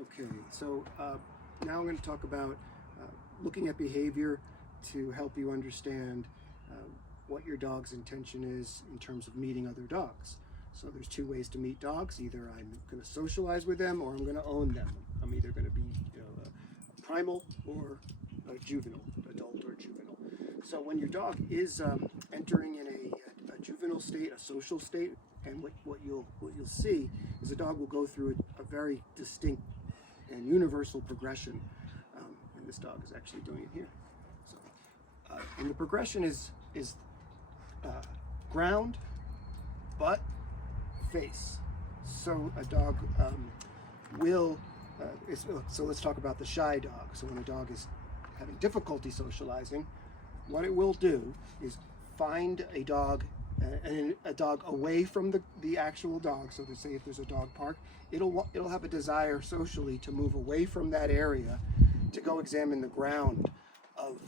Okay, so now I'm going to talk about looking at behavior to help you understand what your dog's intention is in terms of meeting other dogs. So there's two ways to meet dogs. Either I'm going to socialize with them or I'm going to own them. I'm either going to be a primal or a juvenile, adult or juvenile. So when your dog is entering in a juvenile state, a social state, and what you'll see is the dog will go through a very distinct and universal progression, and this dog is actually doing it here. So, and the progression is ground, butt, face. So a dog will. So let's talk about the shy dog. So when a dog is having difficulty socializing, what it will do is find a dog away from the actual dog. So to say if there's a dog park, it'll have a desire socially to move away from that area to go examine the ground of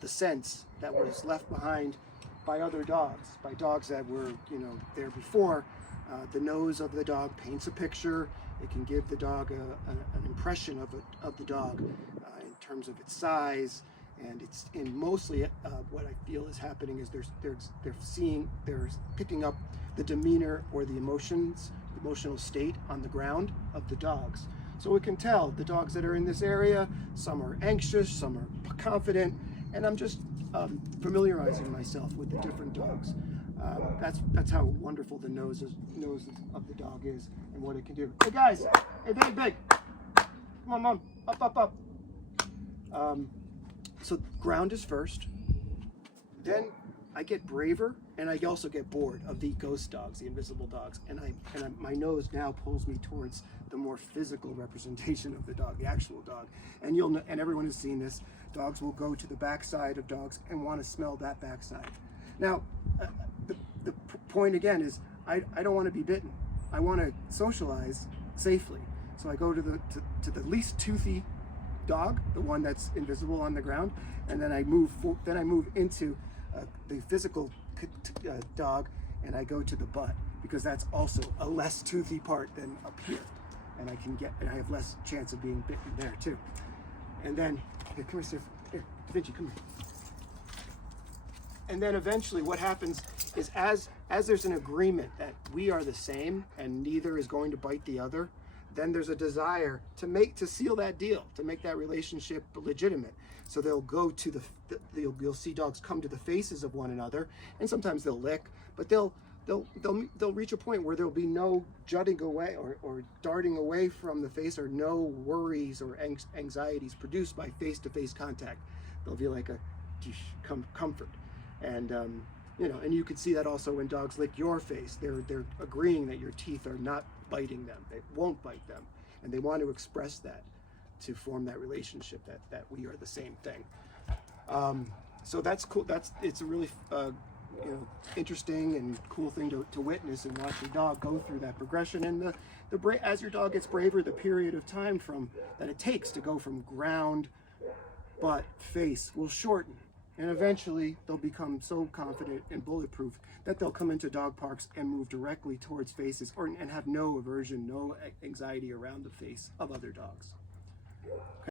the sense that was left behind by other dogs, by dogs that were there before. The nose of the dog paints a picture. It can give the dog an impression of the dog in terms of its size. And it's mostly what I feel is happening is they're picking up the demeanor or the emotional state on the ground of the dogs. So we can tell the dogs that are in this area, some are anxious, some are confident, and I'm just familiarizing myself with the different dogs. That's how wonderful the nose of the dog is and what it can do. Hey guys, hey big, come on mom, up. So ground is first, then I get braver, and I also get bored of the ghost dogs, the invisible dogs, and my nose now pulls me towards the more physical representation of the dog, the actual dog. And you'll know, and everyone has seen this, dogs will go to the backside of dogs and want to smell that backside. Now, the point again is I don't want to be bitten. I want to socialize safely. So I go to the least toothy dog, the one that's invisible on the ground, and then I move into the physical dog, and I go to the butt because that's also a less toothy part than up here, and I have less chance of being bitten there too. And then here, come here, here, Da Vinci, come here. And then eventually, what happens is as there's an agreement that we are the same and neither is going to bite the other, then there's a desire to seal that deal, to make that relationship legitimate. So they'll go to you'll see dogs come to the faces of one another, and sometimes they'll lick, but they'll reach a point where there'll be no jutting away or darting away from the face, or no worries or anxieties produced by face-to-face contact. There'll be like a comfort, and and you could see that also when dogs lick your face. They're agreeing that your teeth are not biting them. They won't bite them, and they want to express that to form that relationship that we are the same thing. So that's cool. It's a really interesting and cool thing to witness and watch your dog go through that progression. And as your dog gets braver, the period of time that it takes to go from ground, butt, face will shorten. And eventually they'll become so confident and bulletproof that they'll come into dog parks and move directly towards faces and have no aversion, no anxiety around the face of other dogs.